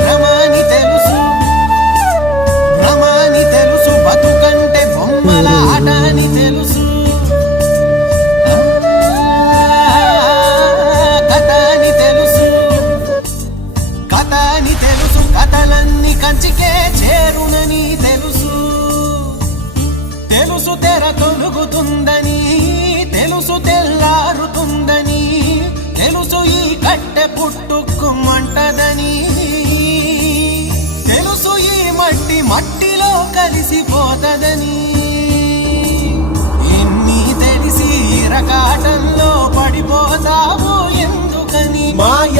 భ్రమాని తెలుసు భ్రమాని తెలుసు బతుకంటే బొమ్మల ఆట అని తెలుసు కథ అని తెలుసు కథ అని తెలుసు కథలన్నీ కంచికే చేరునని తెలుసు తెలుసు తెర తొలుగుతుందని తెలుసు తెల్లారుతుందని తెలుసు ఈ కట్టె పుట్టుకుమంటదని తెలుసు ఈ మట్టి మట్టిలో కలిసిపోతదని ఎన్ని తెలిసి రకాటంలో పడిపోతావు ఎందుకని మాయ